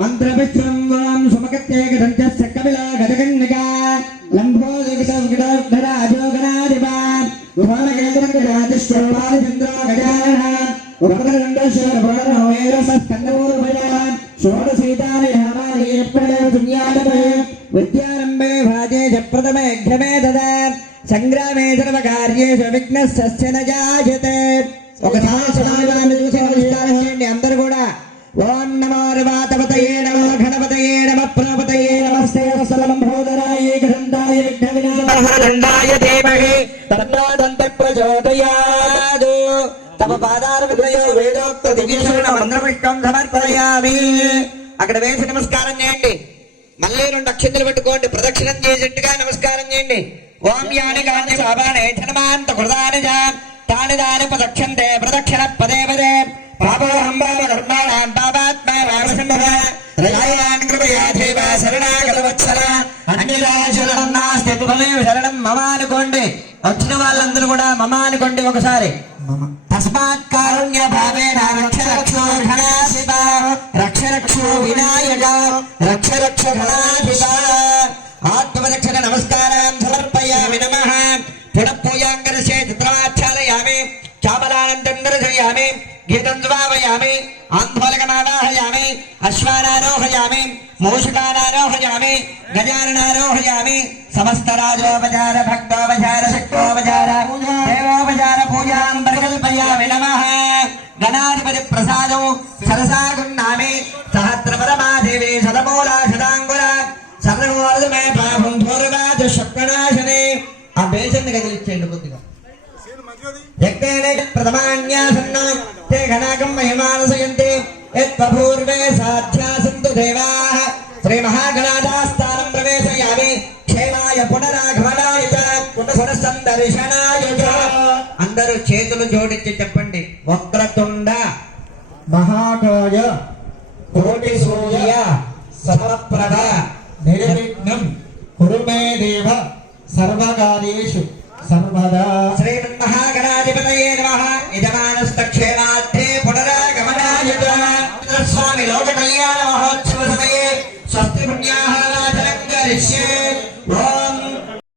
मंत्रविक्रम सुमकत्ते गदंतस्य कपिला गदगन्नका लंबोदगितगदाधराजोगनादिवा उपानकेन्द्रगदादिश्वरपालचन्द्रो गजाननः उपकरणन्दश्वरभरणोमेरसस्कन्दमूर्भया षोडशीतानि नामानि प्रणवदुन्यानभये विद्यारम्भे भाजे च प्रथमे घ्रमे तदा संग्रामे सर्वकार्येषु विघ्नस्य न जायते అందరూ కూడా ఓం నమో ర్వాతపతయే నమో గణపతయే నమః ప్రపతయే నమస్తే సర్వలంబోదరాయ గ్రంథాయ విఘ్నవినాశాయ ధీమహి తన్నో దంత ప్రచోదయాత్ తమ పాదారవిందయో వేదోక్త దివ్యశరణ మంత్రపుష్పం సమర్పయామి. అక్కడ వేసి నమస్కారం చేయండి. మళ్ళీ 2 అక్షంతలు పెట్టుకోండి. ప్రదక్షిణం చేసేట్టుగా నమస్కారం చేయండి. ఓం యాని గాని సాబానే జనమాంత కృదాని తాని దాని ప్రదక్షంతే ప్రదక్షిణ పదే పదే పాపహం పాప కర్మాణాం పాపాత్మా వామసంభవ త్రయాయాన్ కృపయా దేవ శరణాగత వత్సల అన్యదా శరణం నాస్తి త్వమేవ శరణం మమ అనుకోండి. వచ్చిన వాళ్ళందరూ కూడా మమ అనుకోండి ఒకసారి. తస్మాత్ కారుణ్య భావేన రక్ష రక్షో ఘనాశివ రక్ష రక్షో వినాయక రక్ష రక్ష ఘనాధిప. ఆత్మదక్షిణ నమస్కారం సమర్పయామి. నమః పునఃపూయాంకరస్య చిత్రమాచ్ఛాదయామి చామలానందం దర్శయామి గీతం జ్వావయామి ఆందోళకమావాహయామి అశ్వానారోహయామి మూషికానారోహయామి గజాననారోహయామి సమస్తరాజోపచార భక్తోపచార శక్తోపచార దేవోపచార పూజాం పరికల్పయామి. నమః గణాధిపతి ప్రసాదం సరసాగున్నామి సహస్రపరమాదేవి శతమూలా శతాంగుల సర్వమూలమే పాపం పూర్వాదు శక్వనాశనే. ఆ బేసన్ని కదిలిచ్చేయండి కొద్దిగా. ప్రథమాన్యాసన్నో తే ఘనాకం మహిమానసయంతి యత్పూర్వే సాధ్యాసంతు దేవాః శ్రీ మహాగణాదాస్థానం ప్రవేశయామి క్షేమాయ పునరాగమనాయ చ పునఃసందర్శనాయ చ. అందరూ చేతులు జోడించి చెప్పండి. వక్రతుండ మహాకాయ కోటి సూర్య సమప్రభ నిర్విఘ్నం కురు మే దేవ సర్వకార్యేషు సర్వదా. శ్రీమన్మహాగణాధిపతయే నమః. యజమానస్తక్షేమ